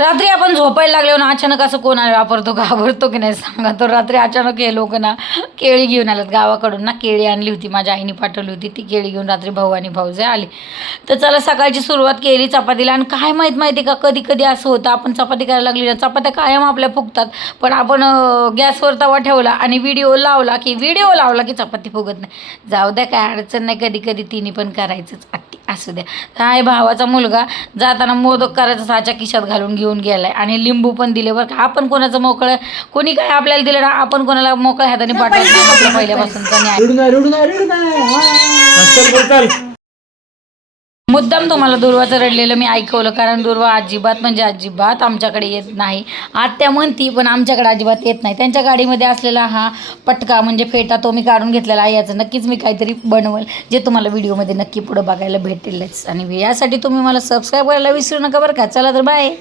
रात्री आपण झोपायला लागलो ना, अचानक असं कोण आलं वापरतो घाबरतो की नाही सांगा. तर रात्री अचानक हे लोक ना केळी घेऊन आल्यात गावाकडून ना, केळी आणली होती माझ्या आईने पाठवली होती. ती केळी घेऊन रात्री भाऊ आणि भाऊजे आले. तर चला सकाळची सुरुवात केली चपातीला. आणि काय माहिती का, कधी कधी असं होतं आपण चपाती करायला लागली ना, चपात्या कायम आपल्या फुगतात. पण आपण गॅसवर तवा ठेवला आणि व्हिडिओ लावला की चपाती फुगत नाही. जाऊ द्या, काय अडचण नाही, कधी कधी तिने पण करायचंच असू द्या. काय भावाचा मुलगा जाताना मोदक करायचा साच्या खिशात घालून घेऊन गेलाय आणि लिंबू पण दिले बरं का. आपण कोणाचं मोकळं, कोणी काय आपल्याला दिलं ना, आपण कोणाला मोकळ्या हाताने पाठवत नाही. आपल्या पहिल्यापासूनचा न्याय. मुद्दाम तुम्हाला दुर्वाचं रडलेलं मी ऐकवलं, कारण दुर्वा अजिबात म्हणजे अजिबात आमच्याकडे येत नाही. आत्या म्हणती पण आमच्याकडे अजिबात येत नाही. त्यांच्या गाडीमध्ये असलेला हा पटका म्हणजे फेटा तो मी काढून घेतलेला आहे. याचं नक्कीच मी काहीतरी बनवल जे तुम्हाला व्हिडिओमध्ये नक्की पुढं बघायला भेटेलच. आणि यासाठी तुम्ही मला सबस्क्राईब करायला विसरू नका बरं का. चला तर बाय.